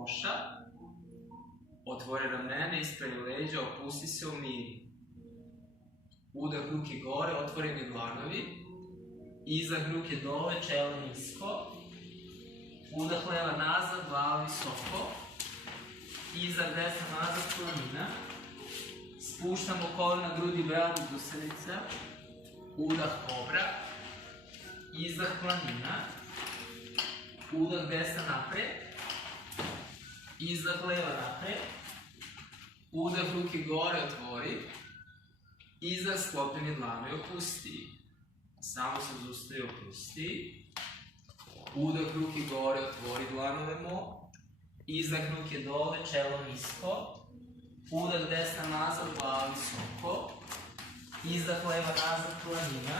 koša. Otvori ramena, ispravi leđa, opusti se, umiri. Udah ruke gore, otvoreni dlanovi. Izdah ruke dole, čelo nisko. Udah leva nazad, glava visoko. Izdah desna nazad, planina. Spuštamo kolena, grudi, bradu, gusenica. Udah kobra. Izdah planina. Udah desna napred. Izdah leva napred. Udah ruke gore, otvori. Izdah sklopljeni dlanovi, opusti. Samo se zustavi, opusti. Udah ruke gore, otvori dlanove mo. Izdah ruke dole, čelo nisko. Udah desna nazad, glava visoko. Izdah leva nazad, planina.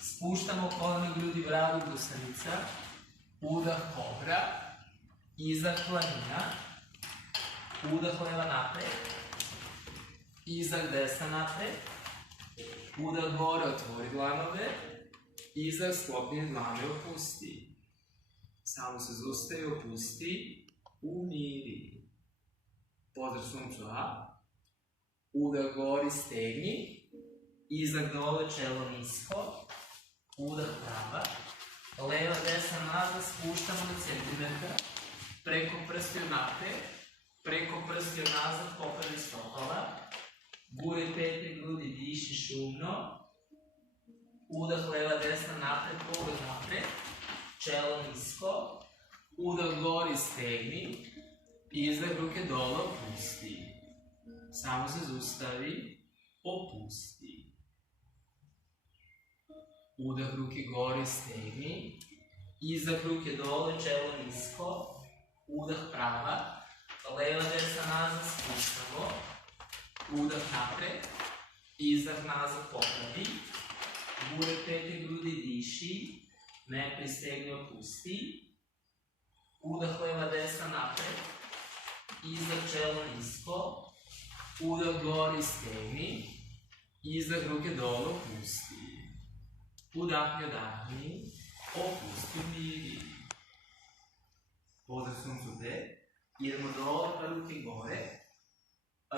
Spuštamo kolena, grudi, bradu, gusenica. Udah kobra. Izdah planina. Udah leva napred. Izdah desna napred. Udah gore, otvori dlanove. Izdah sklopljeni dlanovi, opusti. Samo se zustavi, opusti. Umiri. Pozdrav suncu A. Udah gori, stegni. Izdah dole, čelo nisko. Udah prava. Leva, desna nazad, spuštamo na centimetra. Preko prstiju napred. Preko prstiju nazad, popravi stopala. Gure pete, grudi, diši šumno. Udah leva, desna napred, pogled napred. Čelo nisko. Udah gori, stegni. Izdah ruke dole, opusti. Samo se zustavi, opusti. Udah ruke gori, stegni. Izdah ruke dole, čelo nisko. Udah prava. Leva, desna nazad, spuštamo. Udah napred. Izdah nazad, popravi. Gure pete, grudi, diši. Ne pristegni, opusti. Udah leva, desna napred. Izdah čelo nisko. Udah gori, stegni. Izdah ruke dole, opusti. Udahni, odahni. Opusti, umiri. Pozdrav suncu B. Idemo dole, pa ruke gore.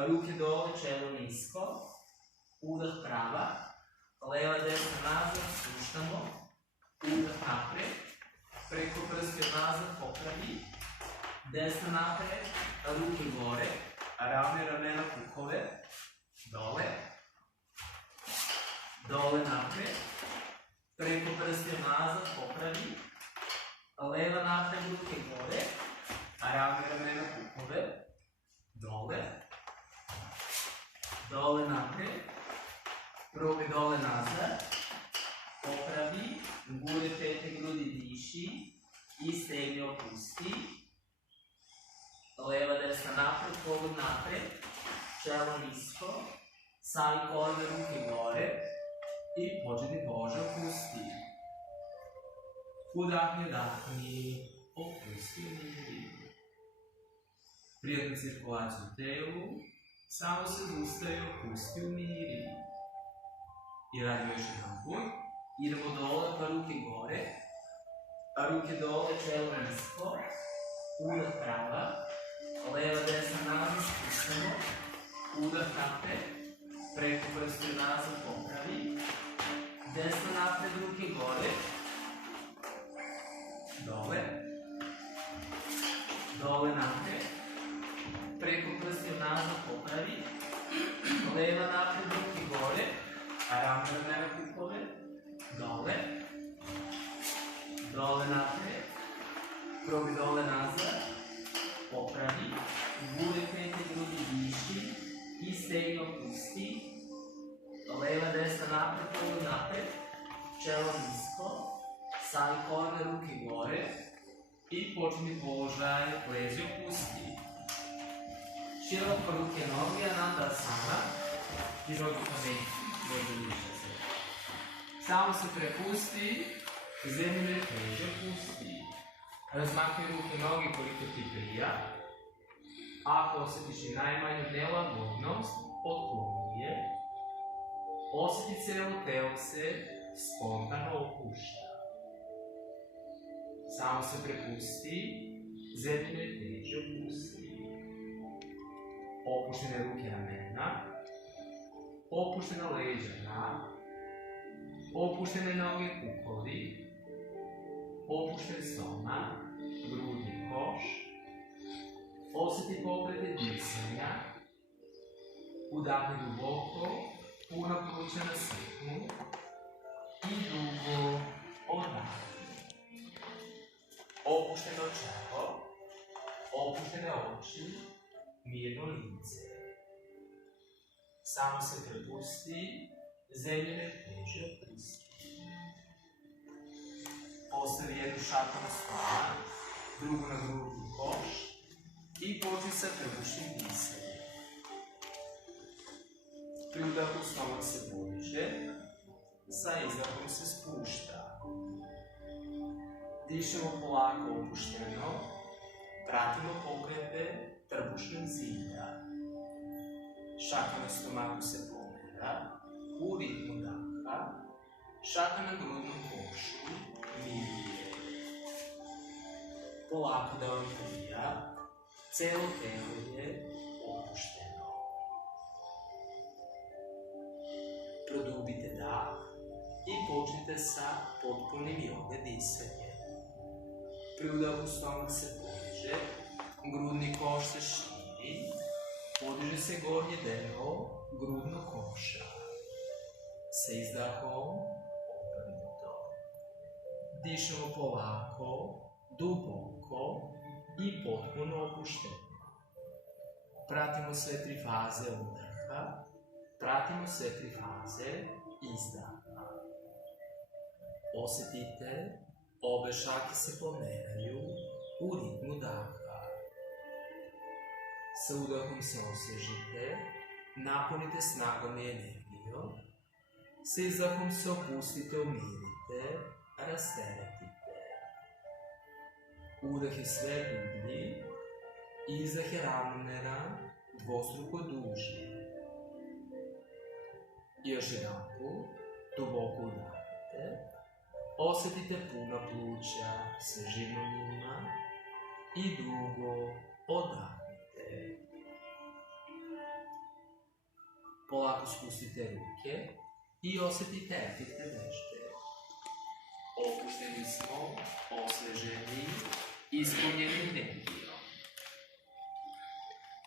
Ruke dole, čelo nisko. Udah prava. Leva, desna nazad, spuštamo. Udah napred. Preko prstiju nazad, popravi. Desna napred, ruke gore. Ravne ramena, kukove. Dole. Dole napred. Preko prstiju nazad, popravi. Leva napred, ruke gore. Ravne ramena, kukove. Dole. Dole napred. Probi dole nazad. Popravi. Gure pete, grudi, diši. I stegni, opusti. Leva, desna napred, pogled napred. Čelo nisko. Stavi kolena, ruke gore. I početi Bože, opusti. Udahni, odahni. Opusti, umiri. Prijatna cirkulacija u telu. Samo se zustavi, opusti, umiri. I radimo još jedan put. Idemo dole, pa ruke gore. A ruke dole, čelo nisko. Udah prava. Leva, desna nazad, spuštamo. Udah napred. Preko prstiju nazad, popravi. Desna napred, ruke gore. Dole. Dole napred. Preko prstiju nazad, popravi. Leva napred, ruke gore. A ravne ramena, kukove. Dole. Dole napred. Probi dole nazad. Popravi. Gure pete, grudi, diši. I stegni, opusti. Leva, desna napred, pogled napred. Čelo nisko. Stavi kolena, ruke gore. I počni položaj, leđe opusti. Široko ruke, noge, Anandasana. I rogi kameni. Samo se prepusti. Zemlje, leđe opusti. Razmakni ruke, noge koliko ti prija. Ako osjetiš i najmanju nelagodnost, otkloni je. Osjeti celo telo se spontano opušta. Samo se prepusti Zemljine teže opusti. Opuštene ruke ramena. Opuštena leđa na. Opuštene noge kukovi. Opušten stomak, grudni koš. Osjeti pokrete disanja. Udahni duboko, puno pluća na srcu. I dugo odahni. Opušteno čelo, opuštene oči, mirno lice. Samo se prepusti, zemljene teže opusti. Postavi jednu šaku na stomak, drugu na grudni koš i počni sa trbušnim disanjem. Pri udahu stomak se podiže, sa izdahom se spušta. Dišemo polako opušteno, pratimo pokrete trbušnog zida. Šaka na stomaku se pomera, u ritmu daha, šaka na grudnom košu miruje. Polako da vam prija, celo telo je opušteno. Produbite dah i počnite sa potpunim joga disanjem. Pri udahu stomak se podiže, grudni koš se širi, podiže se gornje delo grudnog koša. Sa izdahom obrnuto. Dišemo polako, duboko i potpuno opušteno. Pratimo sve tri faze udaha, pratimo sve tri faze izdaha. Osjetite, obe šake se pomeraju u ritmu daha. Sa udahom se osvježite, napunite snagom i energijom. Sa izdahom se opustite, umirite, rasteretite. Udah je sve dublji, izdah je ravnomeran, dvostruko duži. Još jedan put, duboko udahnite, osjetite puna pluća sa živom njima i dugo odahnite. Polako spustite ruke i osjetite efekte vežbe. Opušteni smo, osveženi, ispunjeni energijom.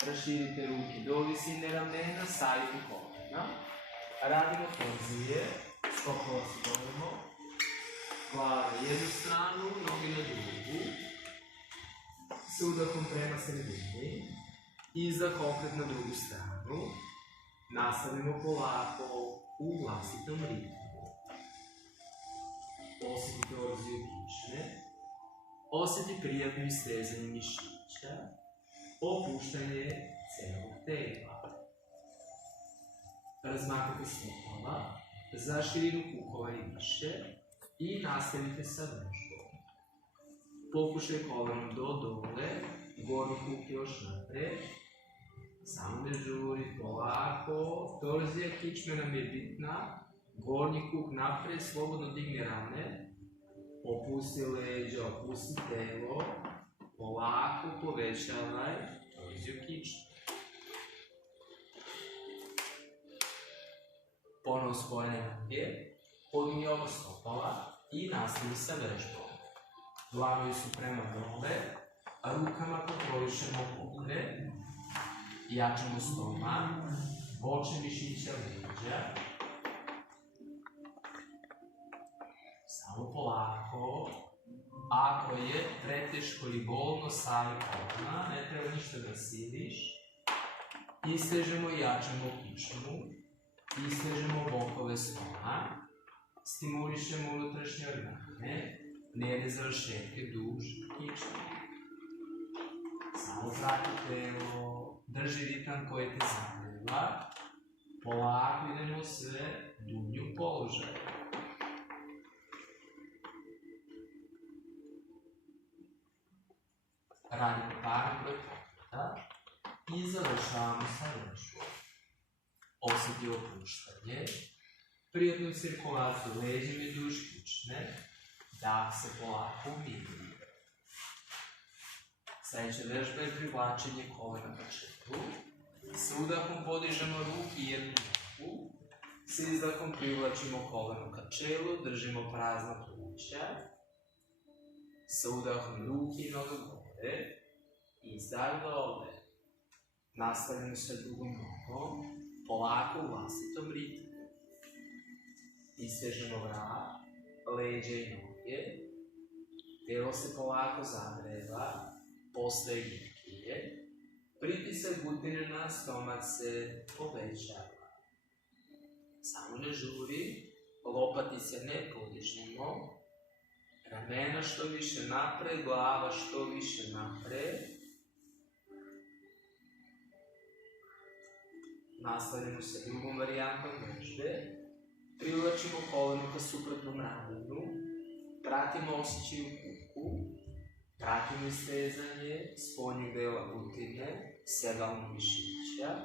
Raširite ruke do visine ramena, savite kolena. Radimo torzije, skokova stojimo. Glava na jednu stranu, noge na drugu. S udahom prema sredini. Izdah okret na drugu stranu. Nastavimo polako u vlastitom ritmu. Osjeti torziju kičme. Osjeti prijatno istezanje mišića. Opuštanje celog tela. Razmaknite stopala za širinu kukova i više i nastavite sa vežbom. Pokušaj kolenom do dole, gornji kuk još napred. Samo ne žuri, polako, torzija kičme nam je bitna. Gornji kuk napred, slobodno digne rame. Opusti leđa, opusti telo. Polako povećavaj torziju kičme. Ponovo spojene noge, podigni oba stopala i nastavi sa vežbom. Dlanovi su prema dole, a rukama kontrolišemo pokret. Jačamo stomak, bočne mišiće leđa. Samo polako. Ako je preteško ili bolno, savi kolena, ne treba ništa da siliš. Istežemo i jačamo kičmu. Istežemo bokove stoma. Stimulišemo unutrašnje organe, njene završetke duž kičme. Samo prati telo, drži ritam koji te zagreva. Polako idemo sve dublje u položaju. Radimo paran broj pokreta i završavamo sa vežbom. Osjeti opuštanje, prijatnu cirkulaciju leđem i duž kičme, dah se polako umiruje. Sljedeća vežba je privlačenje kolena ka čelu. S udahom podižemo ruki jednu nogu. S izdahom privlačimo koleno ka čelu, držimo prazna pluća. S udahom ruki i noga gore. Izdah dole. Nastavljamo sa drugom nogom, polako u vlastitom ritmu. Istežemo vrat, leđa i noge. Telo se polako zagreva, postaje gitkije. Pritisak gutine na stomak se povećava. Samo ne žuri, lopati se ne podižemo. Ramena što više napred, glava što više napred. Nastavljamo sa drugom varijantom vežbe. Privlačimo koleno ka suprotnom ramenu. Pratimo osjećaj u kuku. Pratimo istezanje spoljnjeg dela gutine, sedalnog mišića.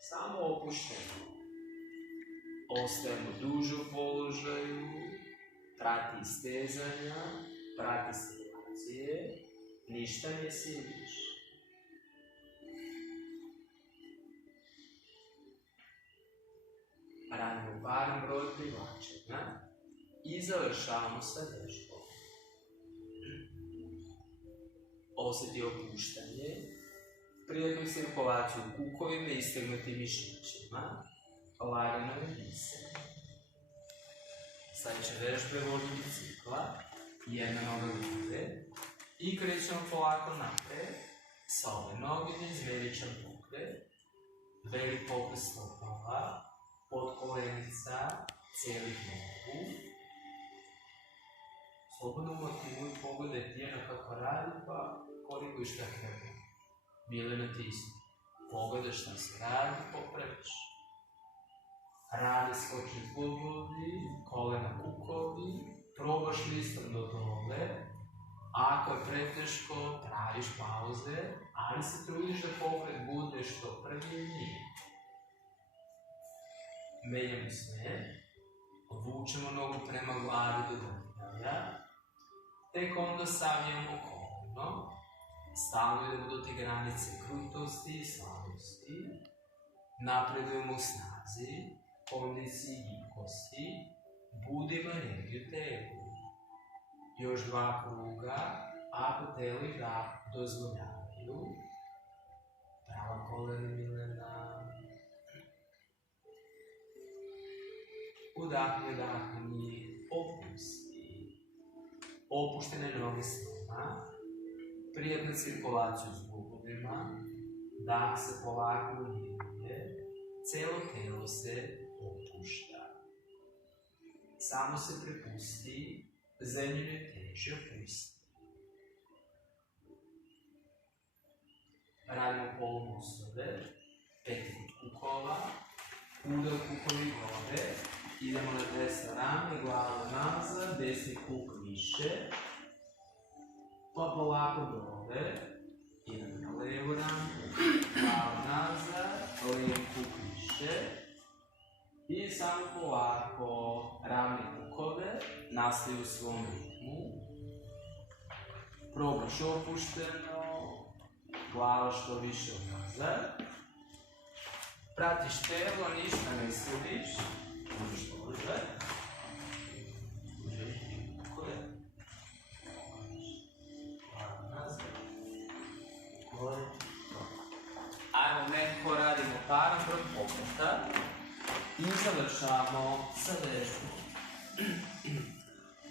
Samo opušteno. Ostajemo duže u položaju. Prati istezanja, prati stimulacije. Ništa ne siliš. Radimo varan broj privlačenja i završavamo sa vežbom. Osjeti opuštanje, prirodnu cirkulaciju u kukovima i istegnutim mišićima, lagano disanje. Sljedeća vežba je vožnja bicikla, jedna noga gore i krećemo polako napred, sa ove noge neizmjeričan pokret, velik pokret stopala, podkolenica, cijelih nogu. Slobodno motivuj, pogledaj tijena kako radi, pa koriguj šta treba. Bile natisni. Pogledaj šta se radi, popraviš. Radi skoči zglobovi, kolena kukovi, probaš listom do dole. Ako je preteško, praviš pauze, ali se trudiš da pokret bude što pravilniji. Menjamo sve, vučemo nogu prema glavi do grljaja, tek onda savijamo koleno, stalno idemo do te granice krutosti i slabosti, napredujemo u snazi, kondiciji i gibkosti, budimo energiju telu. Još 2 kruga, ako telo i dah dozvoljavaju. Prava kolena Milena. Udahni, udahni, opusti. Opuštene noge stomak, prijatna cirkulaciju s zglobovima, dah se polako umiruje, celo telo se opušta. Samo se prepusti, zemljine teže opusti. Radimo polumostove, 5 kukova, udar kukovi gore, idemo na desna rame, glava nazad, desni kuk više, pa polako dole, idemo na levo rame, glava nazad, levi kuk više i samo polako ravne kukove, nastavi u svom ritmu, probaš opušteno, glava što više nazad, pratiš telo, ništa ne slidiš, možeš položaj. Uđeš i kukove. Glava nazad. Gore. Ajmo neko radimo paran broj pokreta i završavamo sa vežbom.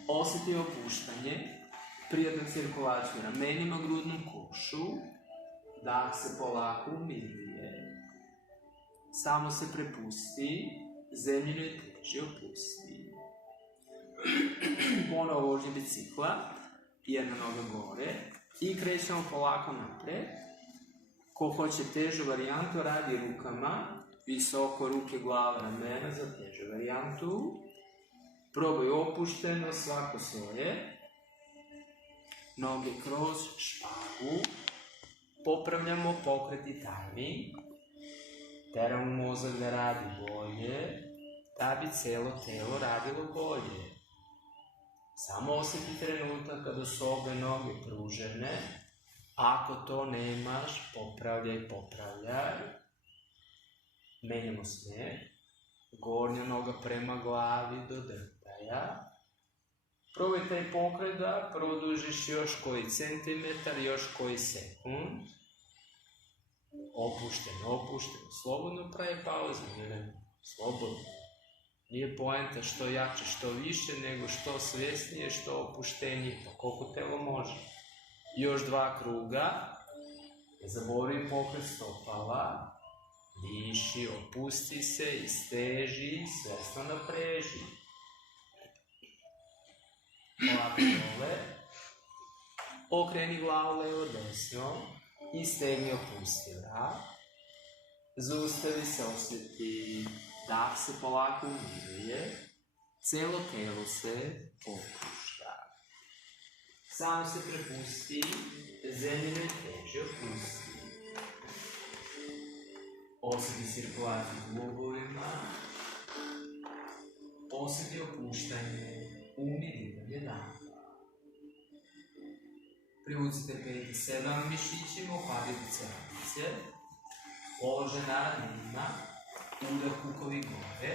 Osjeti opuštanje, prijatnu cirkulaciju ramenima, grudnom košu, dah se polako umiruje. Samo se prepusti, zemljinoj teži opusti. Ponovo vožnja bicikla, jedna noga gore i krećemo polako napred. Ko hoće težu varijantu, radi rukama, visoko ruke, glava, ramena za težu varijantu. Probaj opušteno, svako svoje. Noge kroz špagu. Popravljamo pokret i tajming. Teramo mozak da radi bolje, da bi celo telo radilo bolje. Samo osjeti trenutak kada su obe noge pružene, Ako to nemaš, popravljaj. Menjamo smjer. Gornja noga prema glavi do drtaja. Probaj taj pokret da produžiš još koji centimetar, još koji sekund. Opušteno, slobodno pravi pauzu, slobodno. Nije poenta što jače, što više, nego što svjesnije, što opuštenije, pa koliko telo može. Još 2 kruga, ne zaboravi pokret stopala, diši, opusti se, isteži, svjesno napreži. Polako dole, okreni glavu levo desno i stegni, opusti vrat. Zaustavi se, osjeti, dah se polako umiruje, celo telo se opušta. Sam se prepusti, zemljine teže opusti. Osjeti cirkulaciju u globovima, osjeti opuštanje, umirivanje daha. Privucite peti 7 mišićima, uhvatite ceranice, položaj na ramena, udah kukovi gore,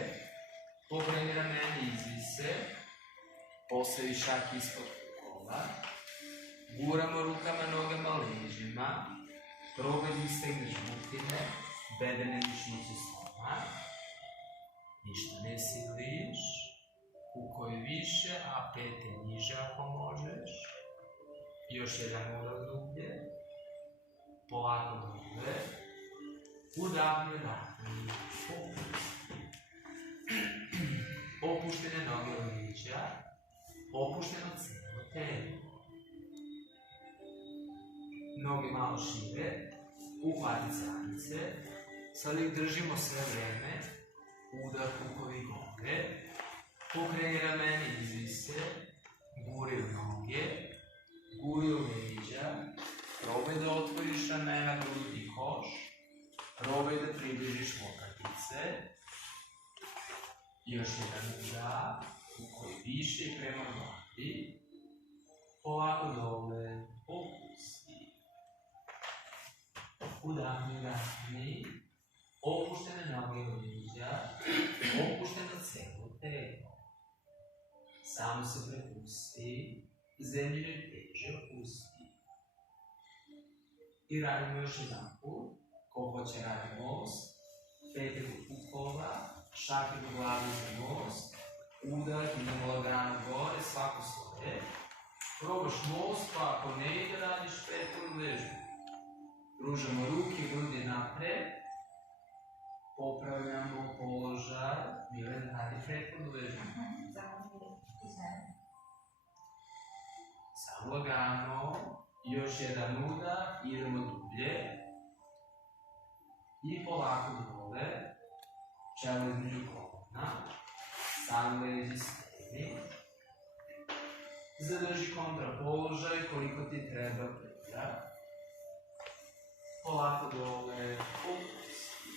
pokreni ramena, izvise, postavi šak ispod kukova, guramo rukama, nogama, leđima, probaj da istegneš bukine, bedene mišiće stomak, ništa ne siliš, kukovi više, a pete niže ako možeš, još jedan udah dublje, polako dole, udahni, udahni, opuštene noge od leđa, opušteno cijelo telo. Noge malo šire, uhvati ceranice, sad ih držimo sve vreme, udah kukovi gore, pokreni ramena, izvise, guri u noge, guri u leđa, probaj da otvoriš ramena, grudi koš, probaj da približiš lokatice, još jedan udah, kukovi više i prema glavi, polako dole, opusti, udahni, udahni, opuštene noge od leđa, opušteno celo telo. Samo se prepusti, zemljine teže opusti. I radimo još jedan put, ko hoće radi most, pete do kukova, šake do glavi za most, udah, idemo lagano gore, svako svoje. Probaš most, pa ako ne ide, radiš petu ležu. Pružamo ruke, grudi napred, popravljamo položaj, Milen radi petu ležu. Samo lagano, još jedan udah, idemo dublje i polako dole, čelo između kolona, sam leđi stegni, zadrži kontra položaj koliko ti treba prija, polako dole, opusti,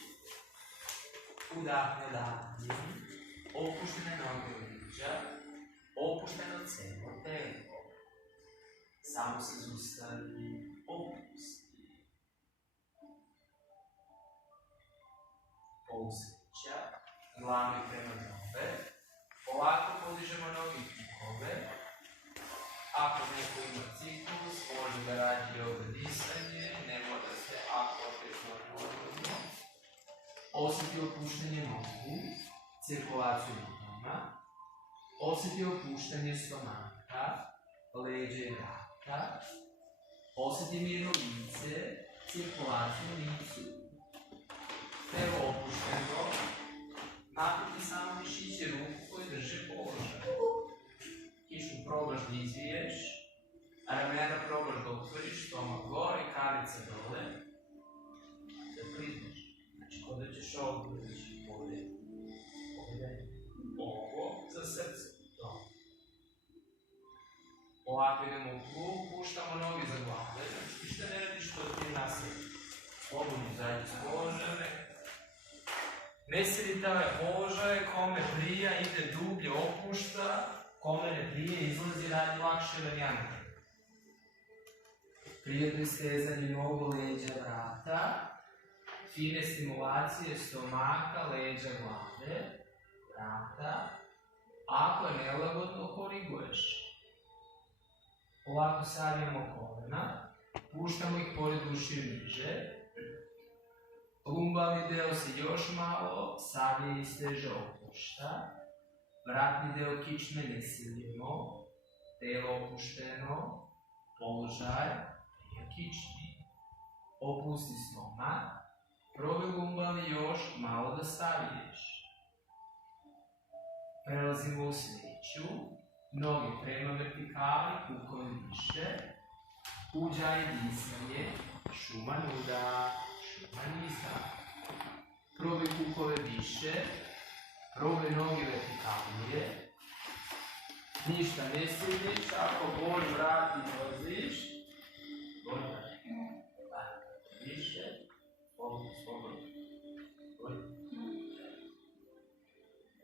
udahne, dahni, opuštene noge od leđa, opušteno celo telo. Samo se zaustavi, opusti. Pousreća, glavom i prema dole. Polako podižemo noge i kukove. Ako neko ima ciklus, može da radi yoga disanje, ne mora se, ako opet normalno. Osjeti opuštanje nogu, cirkulaciju nogama. Osjeti opuštanje stomaka, leđa i vrata. Osjeti mirno lice, cirkulaciju licu. Telo opušteno. Napiti samo mišiće ruku koje drže položaj. Kičmu probaš da izviješ, ramena probaš da otvoriš, stomak gore, karica dole. Da priznaš. Znači, kod da ćeš ovo reći, ovdje, ovo, za srce. Ovako idemo u krug, puštamo noge za glave, znači ništa ne radiš što ti nasedi. Slobodno izađi s položaje. Ne sedite ove položaje, kome prija, ide dublje, opušta, kome ne prije, izlazi, radi lakše varijanti. Prijatno stezanje nogu, leđa, vrata. Fine stimulacije stomaka, leđa, glave, vrata. Ako je nelagodno, koriguješ. Ovako savijamo kolena, puštamo ih pored ušiju niže. Lumbalni deo se još malo savije i steže opušta. Vratni deo kičme ne silimo, telo opušteno, položaj je kični. Opusti stomak, probaj lumbalni još malo da saviješ. Prelazimo u sljedeću, noge prema vertikali, kukovi više. Uđaj disanje, šuman udah, šuman izdah. Probaj kukove više, probaj noge vertikalnije. Ništa ne siliš, ako boli vrat izlaziš. Više, slobodno.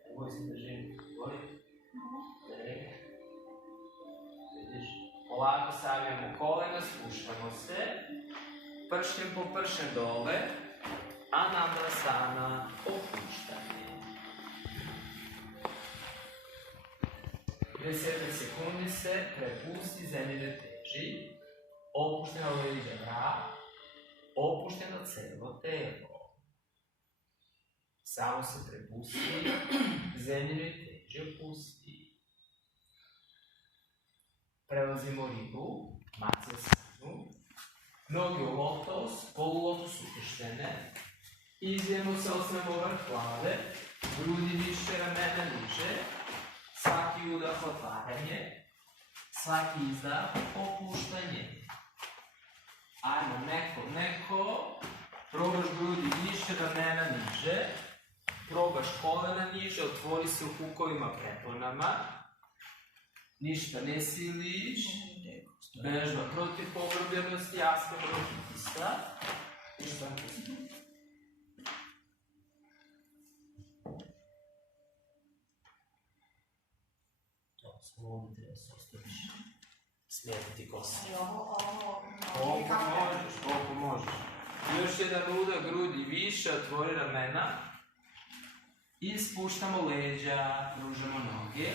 Ovo se držim, vidiš, polako savijamo kolena, spuštamo se, pršljem po pršljem dole, a Nandasana opuštanje. 10 sekundi se prepusti, zemlji ne teži, opušteno leđa vrat, opušteno celo telo. Samo se prepusti, zemlji ne teži, opusti. Prelazimo ribu, mace sanu, noge u lotos, polulotos ukrštene, izvijemo se osmemo vrh glave, grudi više, ramena niže, svaki udah otvaranje, svaki izdah opuštanje. Ajmo, neko, probaš grudi više, ramena niže, probaš kolena niže, otvori se u kukovima preponama, ništa ne siliš, vežba protiv pogrubljenosti, jasno protitisa. Ovdje treba se ostaviš, smijetiti kose. Koliko možeš. Još jedan udah, grudi više, otvori ramena. I spuštamo leđa, pružamo noge.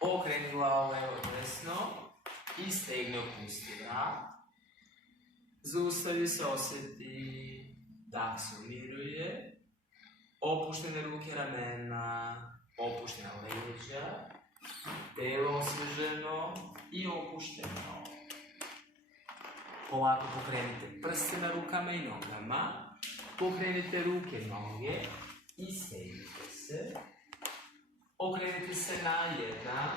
Okreni glavu levo desno i stegni opusti vrat. Zaustavi se, osjeti, dah se umiruje. Opuštene ruke, ramena, opuštena leđa, telo osvježeno i opušteno. Polako pokrenite prste na rukama i nogama. Pokrenite ruke, noge i stegnite se. Okrenite se na jedan,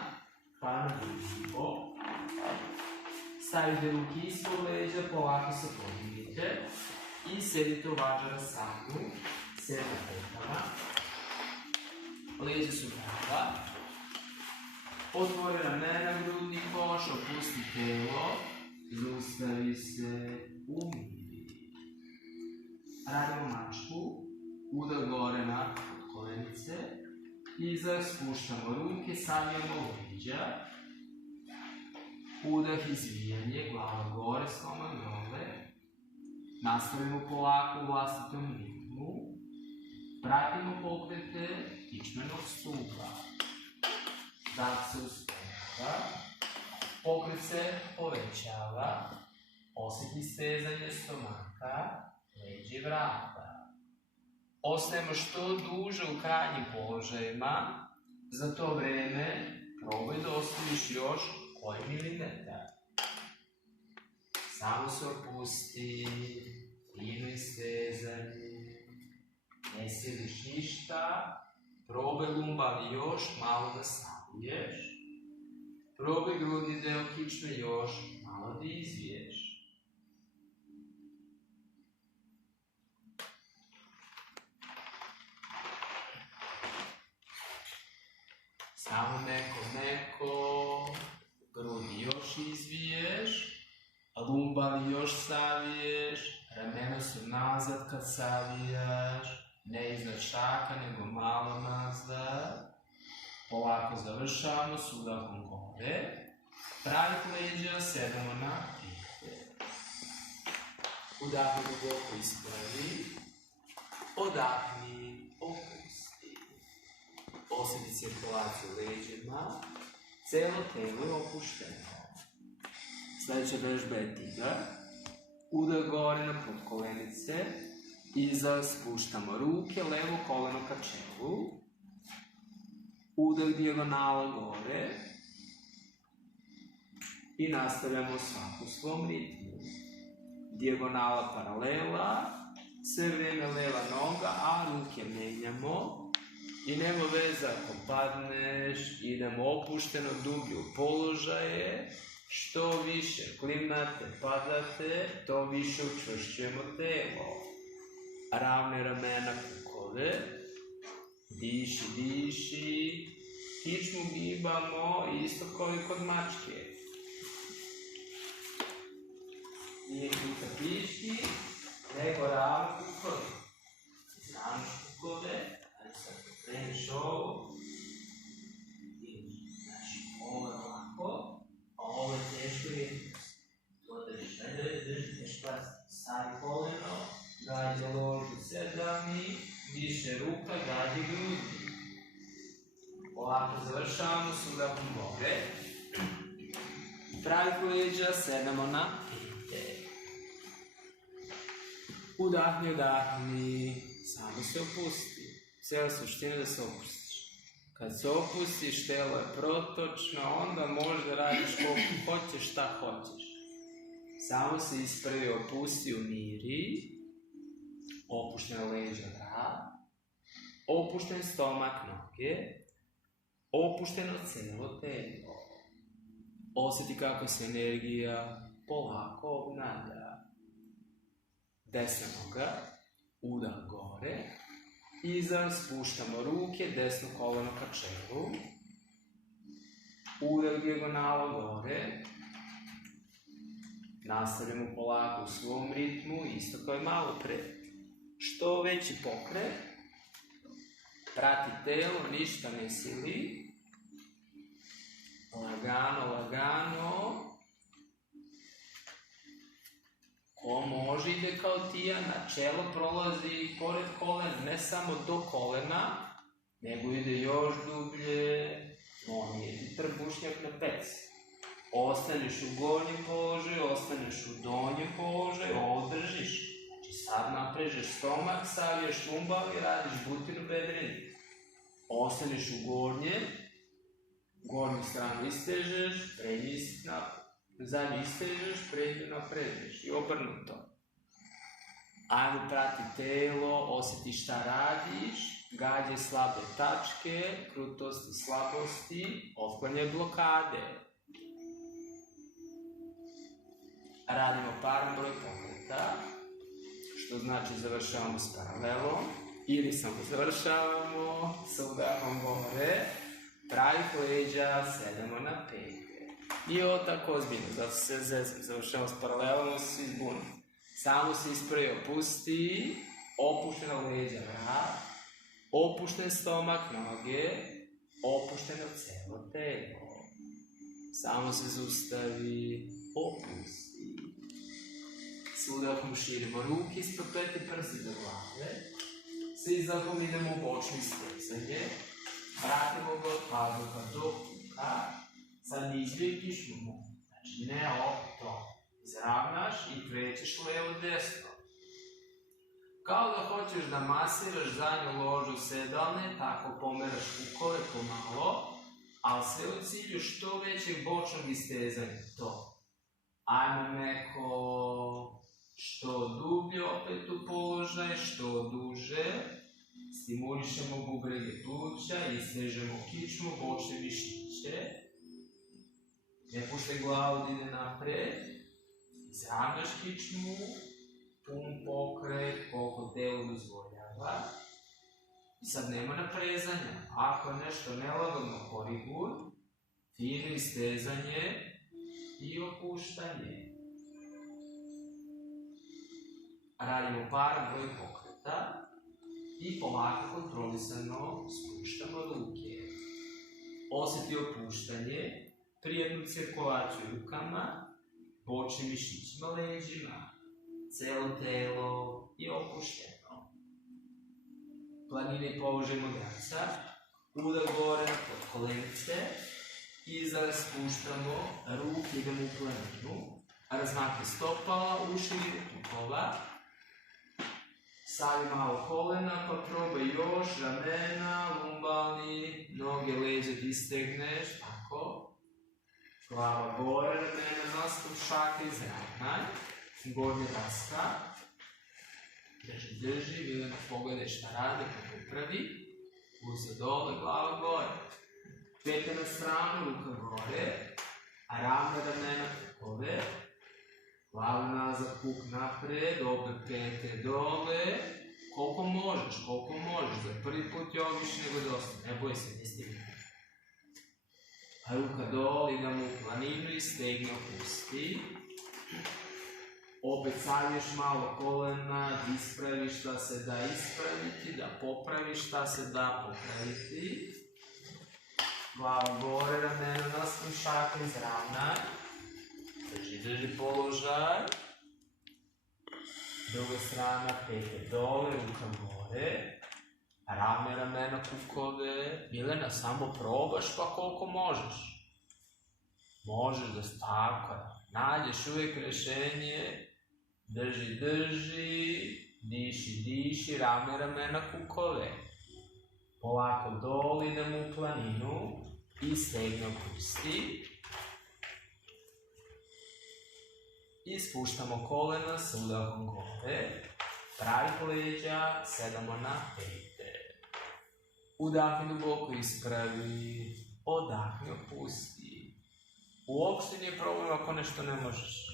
pa na drugi bok. Stavite ruke ispod leđa, polako se podignite i sedite u Vajrasanu, sedite petama. Leđa su prava. Otvori ramena, grudni koš, opusti telo, zaustavi se, umiri. Radimo mačku, udah gore na kolenice, izdah, spuštamo ruke, savijamo leđa, udah, izvijanje, glava gore, stomak dole, nastavimo polako u vlastitom ritmu, pratimo pokrete kičmenog stupa, dah se uspeva, pokret se povećava, osjeti stezanje stomaka, leđa i vrata. Ostajemo što duže u krajnjim položajima, za to vreme probaj da ostaviš još koji milimetar. Samo se opusti, fino istezanje, ne siliš ništa, probaj lumbalni još malo da saviješ, probaj grudni deo kičme još malo da izviješ. Samo neko, grudi još izviješ, lumbalni još saviješ, ramena su nazad kad savijaš, ne iznad šaka nego malo nazad. Polako završavamo s udahom gore, Pravih leđa sedamo na pete. Udahni duboko ispravi. Odahni, opusti. Osjeti cirkulaciju leđima. Celo telo je opušteno. Sljedeća vežba je tigar. Udah gore na potkolenice. Iza spuštamo ruke, levo koleno ka čelu. Udah dijagonala gore. I nastavljamo svaku u svom ritmu. Dijagonala paralela. Sve vrijeme leva noga, a ruke menjamo. I nema veze ako padneš, idemo opušteno dublje u položaje. Što više klimate, padate, to više učvršćujemo telo. Ravne ramena, kukove. Diši, diši. Kičmu gibamo isto kao i kod mačke. Nije kuka piški, nego ravno kukove. Izravnoš kukove. Sad pokreniš ovo. Znači, ovo je ovako. A ovo je teško i to držiš. Držiš pas. Stavi koleno. Gađe ložu sedami. Više ruka, gađe grudi. Ovako završavamo s udahom gore. Pravih leđa sedamo na pete. Udahni, udahni. Samo se opusti. Cijela suština da se opustiš. Kad se opustiš, telo je protočno, onda možeš da radiš koliko hoćeš, šta hoćeš. Samo se ispravi, opusti, umiri. Opuštena leđa, vrat. Opušten stomak, noge. Opušteno cijelo telo. Osjeti kako se energija polako obnavlja. Desna noga. Udah gore. Iza spuštamo ruke, desno koleno ka čelu. Udah dijagonala gore. Nastavljamo polako u svom ritmu, isto kao i malo pre. Što veći pokret, prati telo, ništa ne sili. Lagano, lagano. Ko može ide kao tijana, čelo prolazi pored kolena, ne samo do kolena, nego ide još dublje, nije ti trbušnjak na peci. Ostaneš u gornjem položaju, ostaneš u donjem položaju, ovo držiš. Znači sad naprežeš stomak, saviješ lumbar i radiš butinu bedrenik. Ostaneš u gornjem, gornju stranu istežeš, prednji napred. Zadnji istežeš, prednji naprežeš i obrnuto. Ajmo prati telo, osjeti šta radiš, gađaj slabe tačke, krutosti, slabosti, otklanjaj blokade. Radimo paran broj pokreta, što znači završavamo s paralelom, ili samo završavamo sa udahom gore, pravih leđa, sedamo na pete. I ovo tako ozbiljno, zato se zezam, završavamo s paralelom, se izbunim. Samo se ispravi, opusti, opuštena leđa, vrat, opušten stomak, noge, opušteno celo telo. Samo se zaustavi, opusti. S udahom širimo ruke ispod peti prsti do glave. Sa izdahom idemo u bočno istezanje. Vratimo ga od pazuha do kuka. Sad izbije kičmu. Znači ne to. Izravnaš i krećeš levo-desno. Kao da hoćeš da masiraš zadnju ložu sedalne, tako pomeraš kukove pomalo, ali sve u cilju što većeg bočnog istezanja. To. Ajmo meko, što dublje opet u položaj, što duže. Stimulišemo bubrege pluća, istežemo kičmu, bočne mišiće. Ne puštaj glavu da ide napred. Izravnaš kičmu, pun pokret, koliko telo dozvoljava. I sad nema naprezanja. Ako je nešto nelagodno, koriguj. Fino istezanje i opuštanje. Radimo paran broj pokreta i polako kontrolisano spuštamo ruke. Osjeti opuštanje, prijednu cirkulaciju rukama, bočnim mišićima, leđima, cijelo telo je opušteno. Planini položaj magarca, udar gore na potkolenice, iza spuštamo ruke, idemo u planinu, razmake stopala, uši rukova, stavi malo kolena, pa probaj još, ramena, lumbalni, noge, leđa distegneš, tako. Glava gore, ramena, nastup, šaka i zravnaj, gornja daska. Drži, vidim, pogledaj šta radi, kako upravi. Uza dole, glava gore. Pete na stranu, ruka gore, a ravna ramena ove. Glava nazad, kuk napred, opet pete dole. Koliko možeš, za prvi put je ovo više nego dosta, ne boj se, ne stigne. Ruka dole, idemo u planinu i stegni opusti. Opet savješ malo kolena, da ispraviš šta se da ispraviti, da popraviš šta se da popraviti. Glava gore, ramena nastavim, šaka izravnaj. Drži položaj. Druga strana, pete dole, ruka gore. Ravne ramena, kukove. Milena, samo probaš pa koliko možeš. Možeš da tako. Nađeš uvijek rješenje. Drži. Diši, ravne ramena, kukove. Polako dole, idemo u planinu. I stegni opusti. I spuštamo kolena s udahom gore. Pravi leđa, sedamo na pete. Udahni duboko ispravi. Odahni opusti. Uopšte nije problem ako nešto ne možeš.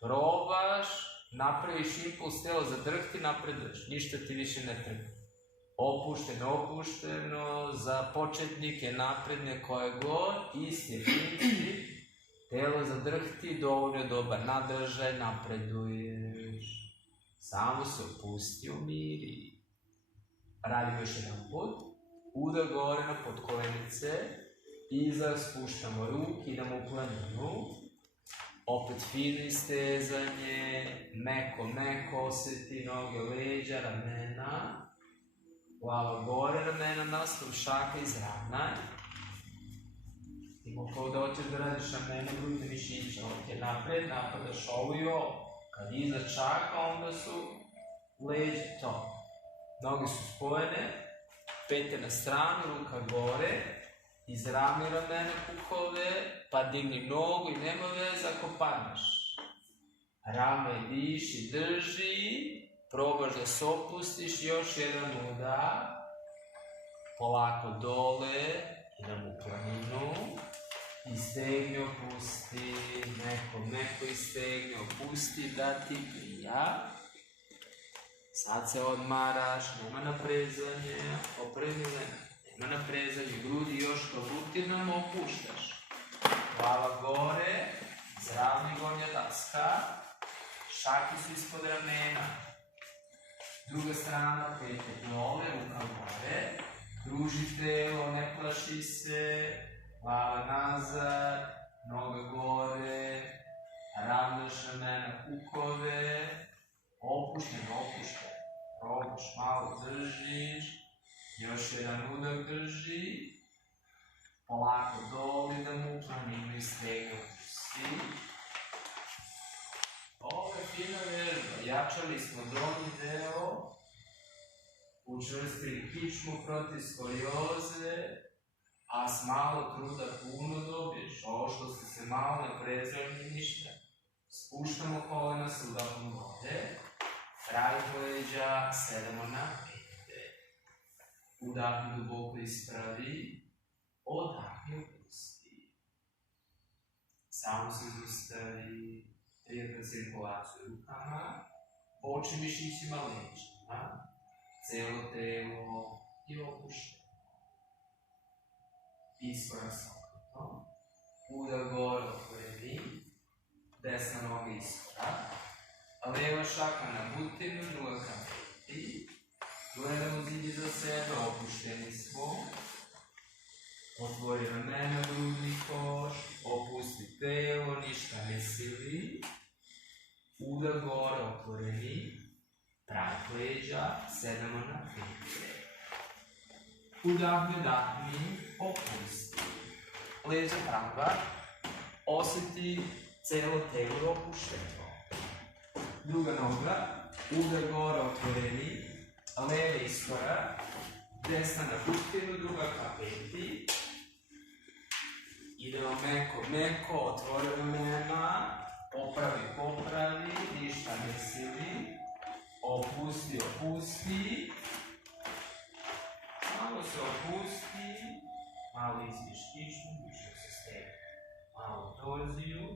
Probaš, napraviš impuls, telo zadrhti, napreduješ. Ništa ti više ne treba. Opušteno, za početnike, napredne, koje god, isti je princip. Telo zadrhti, dovoljno je dobar nadržaj, napreduješ. Samo se opusti, umiri. Radimo još jedan put. Udar gore na potkolenice. Iza spuštamo ruke, idemo u planinu. Opet fino istezanje. Meko osjeti noge, leđa, ramena. Glava gore, ramena, nastav, šaka, izravnaj. Ima kao da hoćeš da radiš ramena, grudne mišiće. Ok, napred, napadaš ovo i ovo. Kad iza čaka, onda su leđe, to. Noge su spojene, pete na stranu, ruka gore. Izravni ramena, kukove, pa digni nogu i nema veze ako padneš. Rame diši, drži. Probaš da se opustiš, još jedan udar. Polako dole, idemo u planinu. Istegni, opusti, meko istegni, opusti, da ti prija. Sad se odmaraš, nema naprezanje, opremile, nema naprezanje, grudi još kao rutinama opuštaš. Glava gore, zravni gornja daska, šaki su ispod ramena. Druga strana, pete dole, ruka gore, druži telo, ne plaši se, glava nazad, noga gore, ravnaš ramena, kukove, opušteno, probaš, malo držiš, još jedan udar drži, polako dole, idemo u planinu i stegni opusti. Ovo je fina vežba, jačali smo donji deo, učvrstili kičmu protiv skolioze, a s malo truda puno dobiješ. Ovo što ste se malo naprezali ništa. Spuštamo kolena s udahom gore, kraj leđa, sedamo na pete. Udahni duboko ispravi, odahni opusti. Samo se zaustavi. Prijetna cirkulaciju rukama, bočnim mišićima leđima, cijelo telo je opušteno. Iskorak s okretom, udar gore okreni, desna noga iskorak, leva šaka na butinu, druga ka peti, gledamo zid iza sebe, opušteni smo, otvori ramena, grudni koš, otvoreni, pravih leđa, sedamo na pete. Udahni, dahni, opusti. Leđa prava, osjeti celo telo opušteno. Druga noga, udar gore otvoreni, leva iskorak, desna na bukinu, druga ka peti. Idemo meko, otvoreno nema, popravi, ništa ne sili, opusti, malo se opusti, malo izviš kičmu, više se stegne, malo torziju,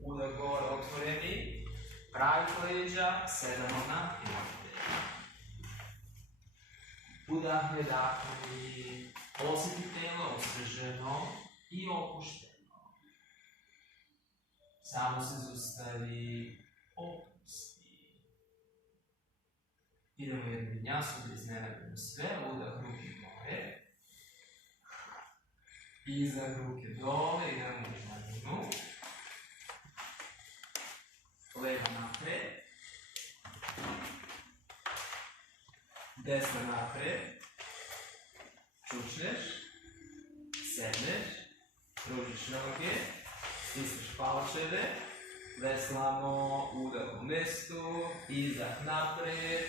udar gore otvoreni, pravih leđa, sedamo na pete. Udahni, dahni, osjeti telo osveženo i opušteno. Samo se zaustavi, opusti. Idemo jednu vinjasu da iznenadimo sve, udah ruke gore. Izdah ruke dole, idemo u planinu. Leva napred. Desna napred. Čučneš, sedneš, pružiš noge, stisneš palčeve, veslamo udah u mestu, izdah napred,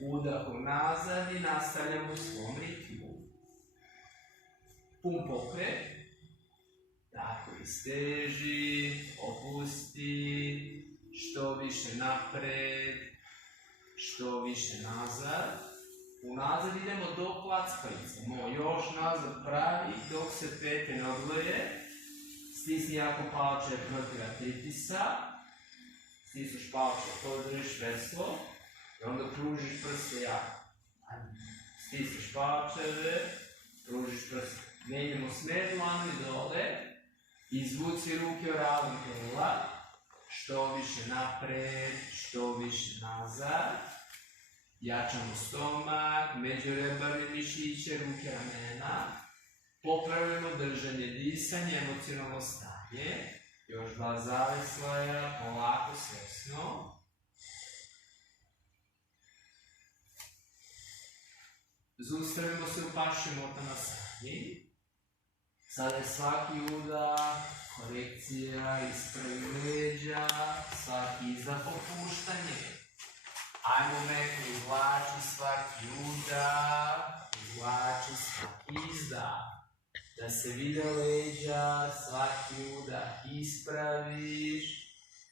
udah unazad i nastavljamo u svom ritmu. Pun pokret, tako isteži, opusti, što više napred, što više nazad. Unazad idemo do klackalice, još nazad pravi dok se pete ne odvoje. Stisni jako palče protiv artritisa, stisnuš palče, podržiš veslo i onda pružiš prste jako. Stisniš palčeve, pružiš prste. Ne idemo smer dlanovi dole, izvuci ruke o ravnom tela, što više napred, što više nazad. Jačamo stomak, međurebarne mišiće, ruke, ramena. Popravimo držanje, disanje, emocionalno stanje. Još dva zaveslaja, polako, svesno. Zaustavimo se u pašem otama sadnji. Sada je svaki udah, korekcija, ispravi leđa, svaki izdah, popuštanje. Ajmo meko, izvlači svaki udah, izvlači svaki izdah. Da se vide leđa, svaki udah ispraviš,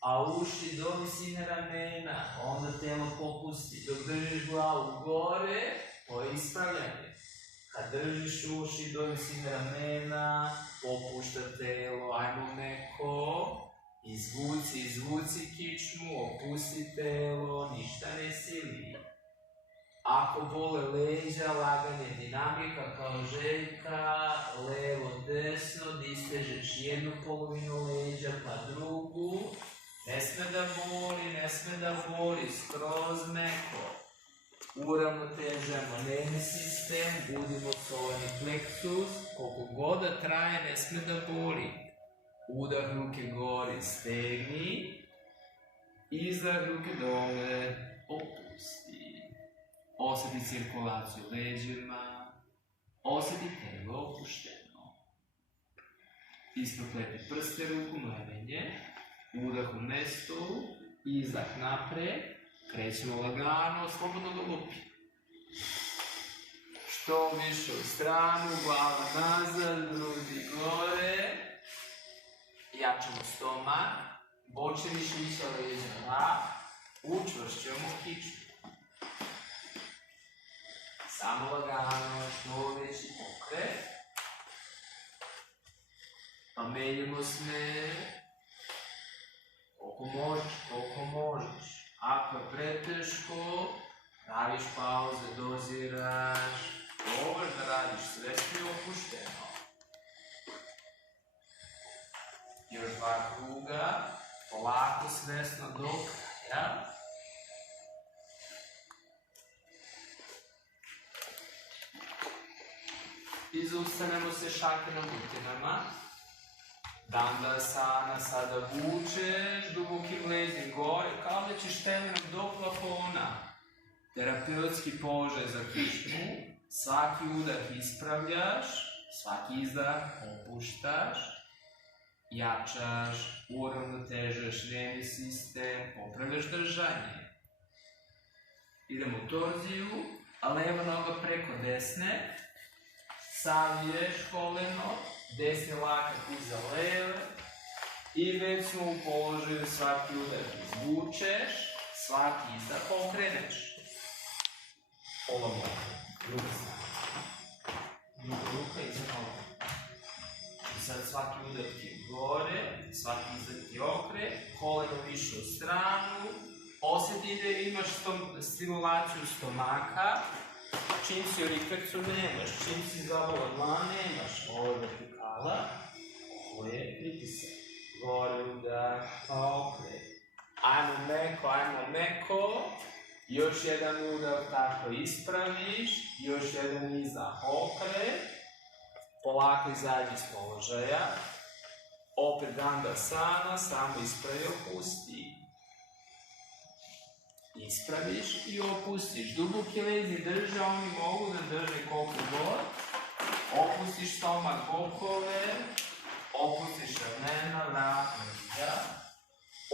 a uši do visine ramena, onda telo popusti. Dok držiš glavu gore, to je ispravljanje. Kad držiš uši do visine ramena, popušta telo, ajmo meko. Izvuci kičmu, opusti telo, ništa ne sili. Ako bole leđa, laganje dinamika kao Željka, levo, desno, da istežeš jednu polovinu leđa pa drugu. Ne sme da boli, skroz meko. Uravnotežemo nervni sistem, budimo soleni pleksus, koliko god da traje, ne sme da boli. Udah ruke gore, stegni, izdah ruke dole, opusti. Osjeti cirkulaciju leđima, osjeti telo opušteno. Ispropleti prste ruku, mlevenje, udah u mestu, izdah napred, krećemo lagano, slobodno do lupi. Što više u stranu, glava nazad, grudi gore. Jačamo stomak, bočni mišića leđa, učvršćujemo kičmu. Samo lagano, što veći pokret. Pa menjamo smer. Koliko možeš. Ako je preteško, praviš pauze, doziraš. Dobar da radiš svesno i opušteno. Još dva kruga, polako, svesno do kraja. I zaustanemo se šake na butinama. Dandasana, sada vučeš dubokim leđem gore, kao da ćeš temenom do plafona. Terapeutski položaj za kičmu, svaki udah ispravljaš, svaki izdah opuštaš, jačaš, uravnotežuješ nervni sistem, popravljaš držanje. Idemo u torziju, a leva noga preko desne, saviješ koleno, desni lakat iza leve i već smo u položaju, svaki udah izvučeš, svaki izdah okreneš. Pola moka, druga strana. Druga ruka iza noga. I sad svaki udah ti je gore, svaki izdah ti okre, koleno više u stranu, osjeti da imaš stimulaciju stomaka, čim si u rikvercu nemaš, čim si zabolan dlan nemaš. Ovo je vertikala, ovo je pritisak. Gore udah, pa okre. Ajmo meko. Još jedan udah tako ispraviš, još jedan izdah okre. Polako izađi iz položaja. Opet Dandasana, samo ispravi, opusti. Ispraviš i opustiš. Duboki leđi drže, oni mogu da drže koliko god. Opustiš stomak, bokove. Opustiš ramena, vrat, leđa.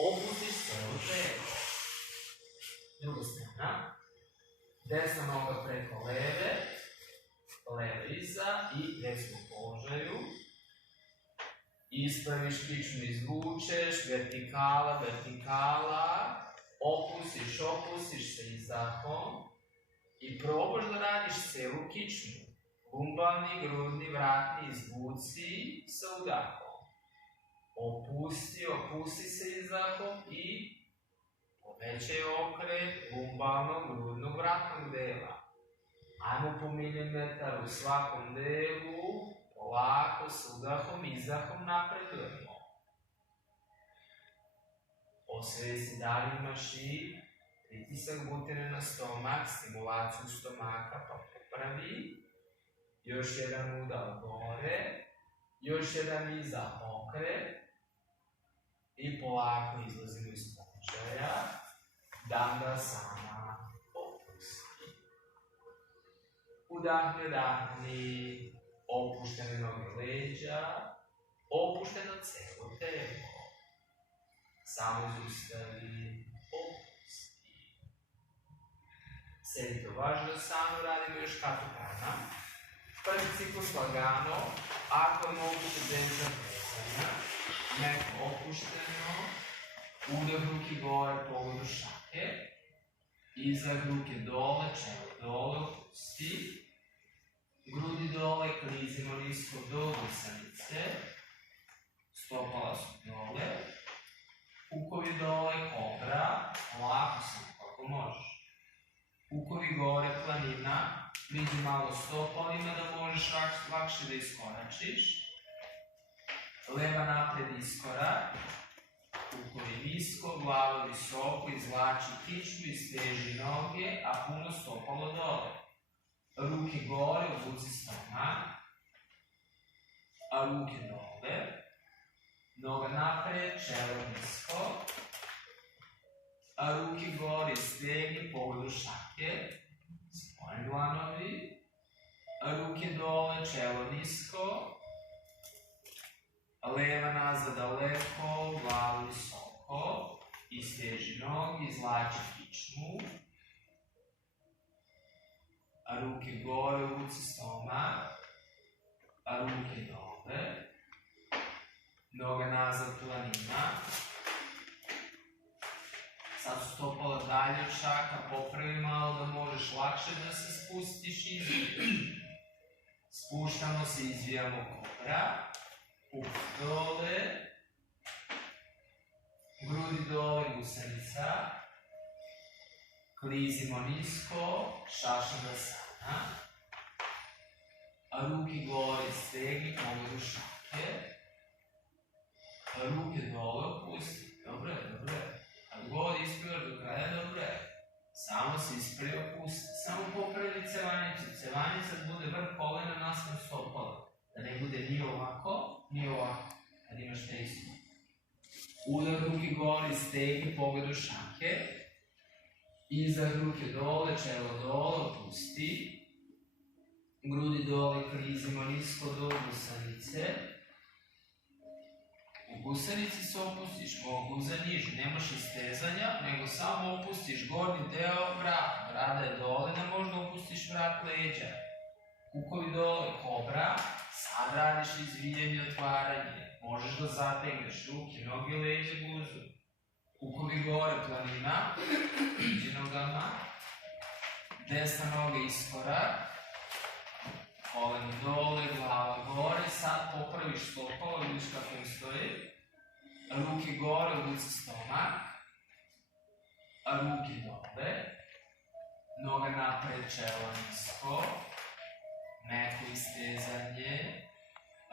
Opustiš celo telo. Druga strana. Desna noga preko leve. Leva iza i desnu položaju. Ispraviš kičmu, izvučeš. Vertikala, vertikala. Opustiš se izdahom i probaš da radiš celu kičmu. Lumbalni, grudni, vratni, izvuci sa udahom. Opusti se izdahom i povećaj okret lumbalnog, grudnog, vratnog dela. Ajmo po milimetar u svakom delu, polako sa udahom, izdahom napredujemo. Osvesti da li imaš i pritisak butine na stomak, stimulaciju stomaka, pa popravi. Još jedan udah gore, još jedan izdah okret i polako izlazimo iz položaja. Dandasana, opusti. Udahni, opuštene noge leđa, opušteno celo telo. Samo zaustavi, opusti. Sedite u Vajradhasanu, radimo još Katakana. Prvi ciklus lagano, ako je moguće bez zaprezanja, meko opušteno, udah ruki gore, pogodu šake, izdah ruke dole, čelo dole, opusti, grudi dole, klizimo nisko do gusanice, stopala su dole, Pukovi dole, kobra, lako samo kako možeš. Pukovi gore, planina, vidi malo stopalima da možeš lakše da iskoračiš. Leva napred iskorak, pukovi nisko, glava visoko, izvlači kičmu, isteži noge, a puno stopalo dole. Ruke gore, obuci stomak, a ruke dole. Noga napred, čelo nisko, a ruke gore, stegni, pogodu šake, spojeni dlanovi, a ruke dole, čelo nisko, leva nazad daleko, glavu visoko, isteži nogi, izvlači kičmu, a ruke gore, uvuci stomak, a ruke dole, noga nazad, planina. Sad su stopala dalje od šaka, popravi malo da možeš lakše da se spustiš i izvijaš. Spuštamo se, izvijamo kobra, puk dole, grudi dole, gusanica, klizimo nisko, Šašandasana, a ruke gore, stegni, pogodu šake, ruke dole, opusti. Dobro je. Kad god ispraviš do kraja, dobro je. Samo se ispravi, opusti. Samo popravi cevanicu. Cevanica bude vrh kolena naspram stopala. Da ne bude ni ovako, ni ovako. Da Kad imaš tekstu. Udah ruke gore, stegni, pogled u šake. Izdah ruke dole, čelo dole, opusti. Grudi dole, klizimo nisko do gusanice. U gusanici se opustiš, mogu za nižu, nemaš istezanja, nego samo opustiš gornji deo vrata. Brada je dole, ne možda opustiš vrat leđa. Kukovi dole, kobra, sad radiš izvijenje, otvaranje. Možeš da zategneš ruke, noge, leđe, guzu. Kukovi gore, planina, iđi nogama. Desna noga iskorak. Koleno dole, glava gore, sad popraviš stopalo, vidiš kako im stoji. Ruke gore, ulici stomak. Ruke dole. Noga napred, čelo nisko. Meko istezanje.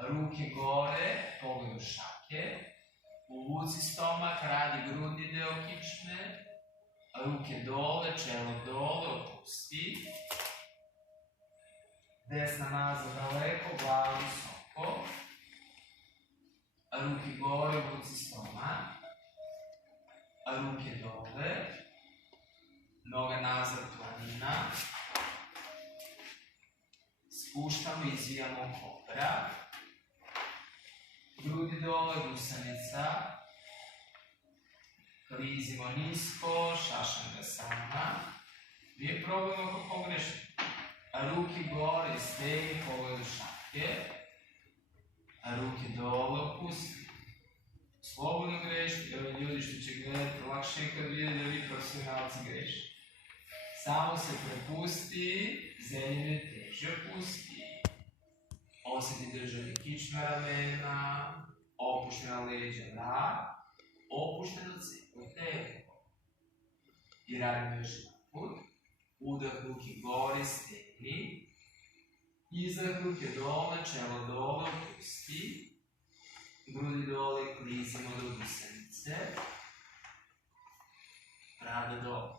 Ruke gore, pogled u šake. Uvuci stomak, radi grudni deo kičme. Ruke dole, čelo dole, opusti. Desna nazad daleko, glavu visoko. Ruke gore, uvuci stomak. Ruke dole. Noga nazad, planina. Spuštamo i izvijamo kobra. Grudi dole, gusanica. Klizimo nisko, šašandasana. Nije problem ako pogrešimo. Ruke gore, stegni, pogled u šake. Ruke dole, opusti. Slobodno grešite, ljudi što će gledati, lakše je kad vide da vi profesionalci grešite. Samo se prepusti, zemljene teže pusti. Osjeti držanje kičme ramena, opuštena leđa vrat, opušteno cijelo telo. I radimo još jedan put. Udah ruke gore, stegni. Izdah ruke dole, čelo dole, opusti. Grudi dole, klizimo do gusanice. Brada dole.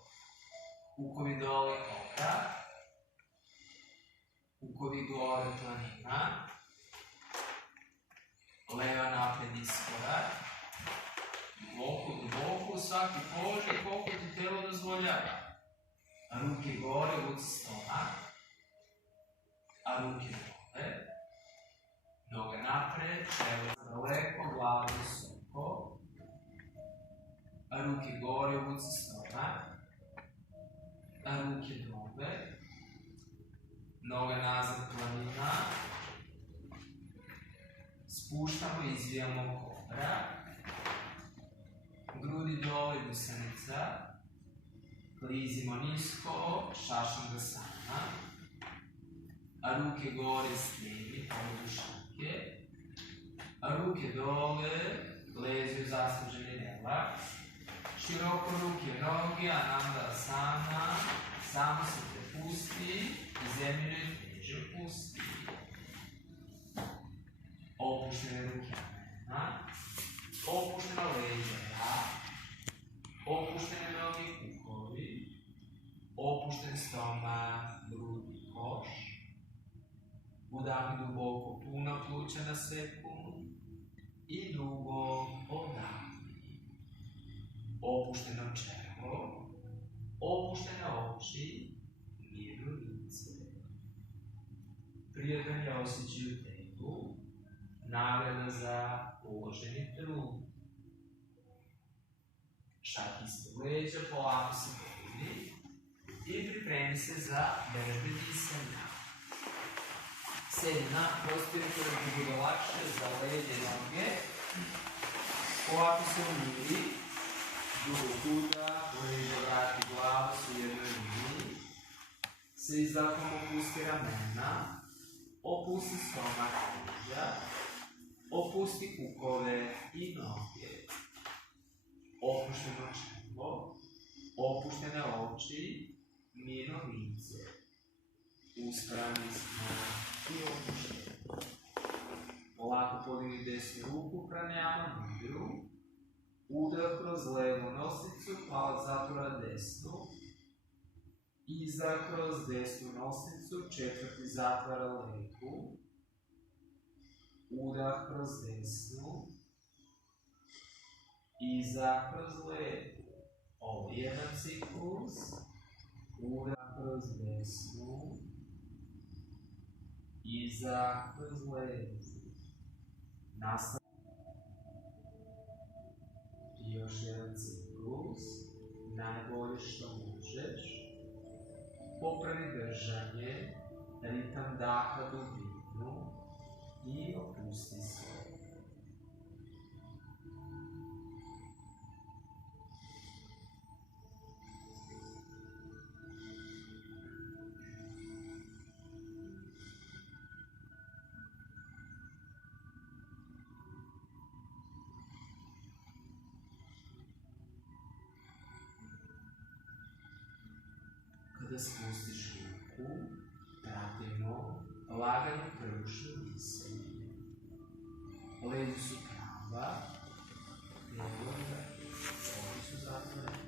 Kukovi dole, kobra. Kukovi gore, planina. Leva napred, iskorak. Duboko, duboko, svaki položaj koliko ti telo dozvoljava. Ruke gore, uvuci stomak. A ruke dole. Noga napred, čelo daleko, glava visoko. A ruke gore, uvuci stomak. A ruke dole. Noga nazad, planina. Spuštamo i izvijamo kobra. Grudi dole, gusanica. Klizimo nisko, šašandasana. A ruke gore, stegni, pogled u šake. A ruke dole, leđe zasluženi relaks. Široko ruke, noge, anandasana. Samo se prepusti i zemlju teže pusti. Opuštene ruke ramena. Opuštena leđa vrat. Opuštene noge, kukovi. Opušten stomak, grudi, koš. Udahni duboko, puna pluća na sekund. I dugo odahni. Opušteno čelo. Opuštene oči. Mirno lice. Prijatanje osjećaj u telu. Nagrada za uloženi trud. Šak ispod leđa, polako se pogledni. I pripremi se za vežbe disanja. Sedi na prostirku da ti bude lakše za leđe noge. Polako se umiri. Dugo kuda, leđa vrati glavu su u jednoj liniji. Sa izdahom opusti ramena. Opusti stomak leđa. Opusti kukove i noge. Opušteno čelo. Opuštene oči. Mirno lice. Uspravni smo i opušteni. Polako podigni desnu ruku, pranjama mudru. Udah kroz levu nosicu, palac zatvora desnu. Izdah kroz desnu nosicu, četvrti zatvara levu. Udah kroz desnu. Iza kroz levu. Ovo je jedan ciklus. Uda kroz desnu. Iza kroz levu. Nastavljamo. Još jedan ciklus. Najbolje što možeš. Popravi držanje. Ritam daha dubinu. I opusti se. Kada spustiš ruku, pratimo lagano prvušno disanje. Leđa su prava, telo je oči su zatvorene,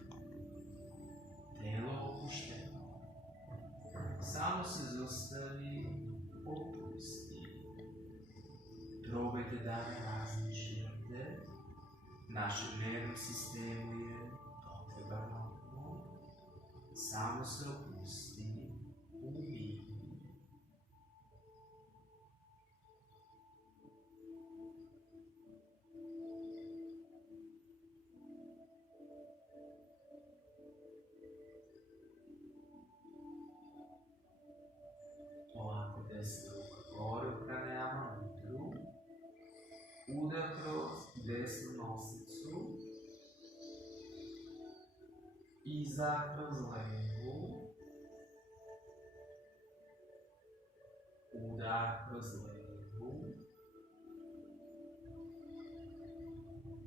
telo opušteno. Samo se zaustavi, opusti. Probajte da ne razmišljate. Našem nervnom sistemu je potreban odmor. Samo se opusti u mir. Polako desna ruka gore u pranayama mudru. Udah kroz desnu nosicu. Iza kroz levu. Udar kroz levu.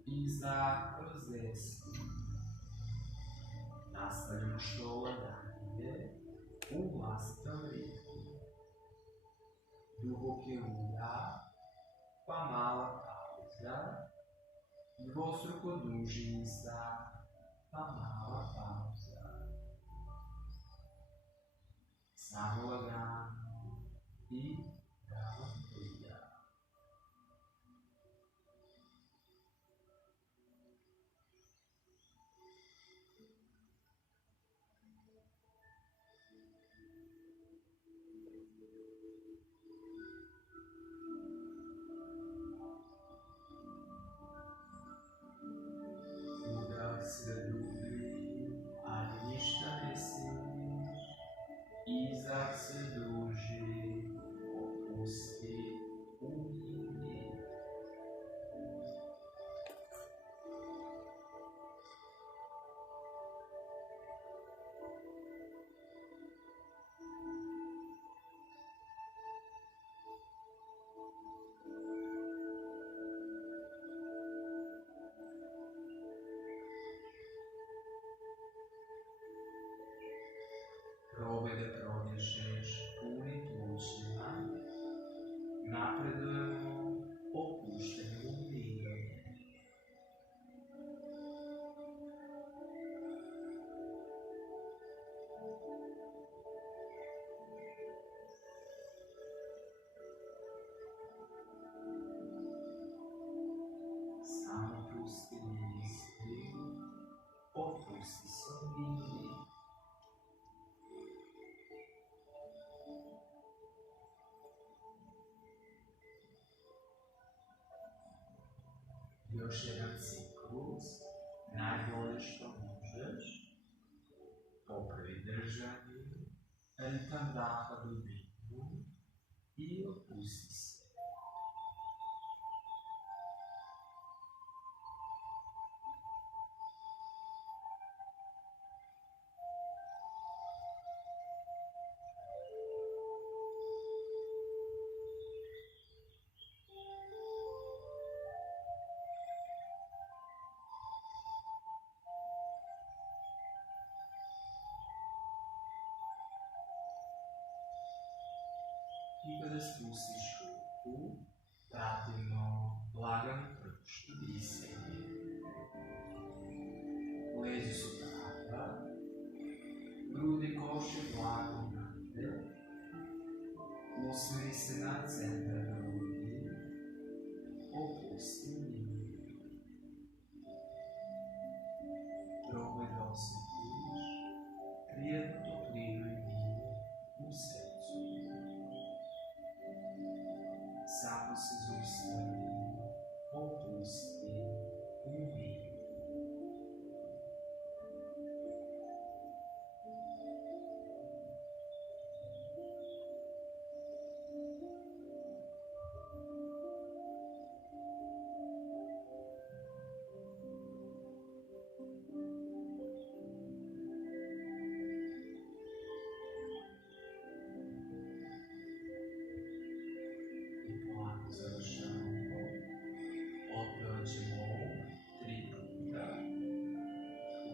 Iza kroz desnu. Nastavljamo što laganje u vlastitom ritmu. Duboki udar, pa mala pauza. Dvostruko duži izdah, pa mala pauza. Samo lagano i ravnotežno. Sve dublji, ali ništa ne siliš. Izdah se duži, opusti u mir. Probaj da prodješeš punim plućima. Napredujemo opuštenim umiranjem. Samo pusti misli, opusti se umiri. Još jedan ciklus, najbolje što možeš. Popravi držanje, ritam daha dubinu i opusti se. I kada spustiš ruku, pratimo lagano prvušno disanje. Leđa su prava, grudni koš je blago napred, usmeri se na centar grudi, opusti mir. samo se zaustavi, opusti, umiri. Završavamo. Opet ćemo 3 puta.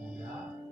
Udah.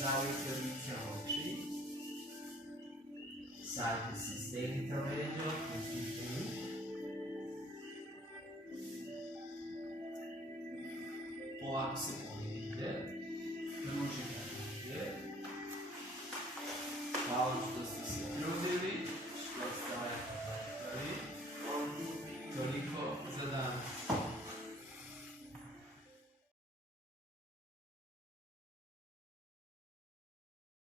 Zavite oči, sajte se, stegnite leđa, pustite ih. Polako se pomirite, možete ovdje. Hvala što ste se trudili, što ste napravili. Toliko za